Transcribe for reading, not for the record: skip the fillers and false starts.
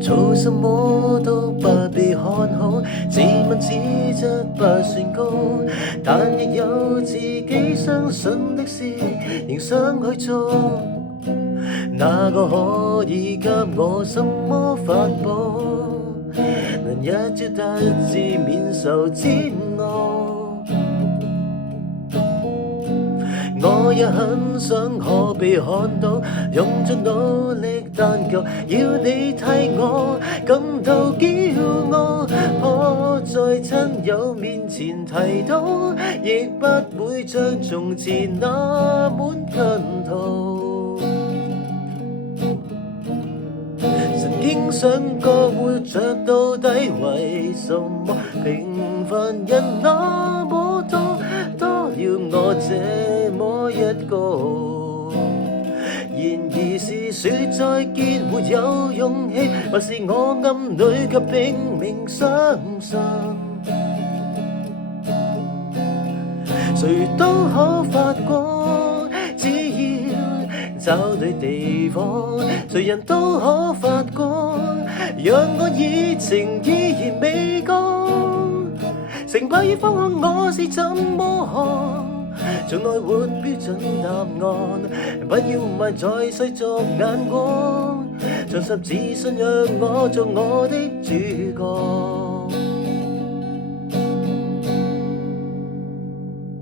做什麼都不被看好，自問資質不算高，但亦有自己相信的事，仍想去做。哪個可以給我什麼法寶，能一朝得志免受煎熬？我也很想可被看到，用盡努力，但求要你替我感到驕傲。可在親友面前提到，亦不會像從前那滿吞吐。曾經想過活着到底為什麼？平凡人那麼多，多了我這麼一個。然而是說再見沒有勇氣，還是我暗裏卻拼命相信，誰都可發光，只要找對地方，誰人都可發光，讓我熱情依然未降。成敗與方向我是怎麼看？從來沒標準答案，不要問在世俗眼光，重拾自信讓我做我的主角。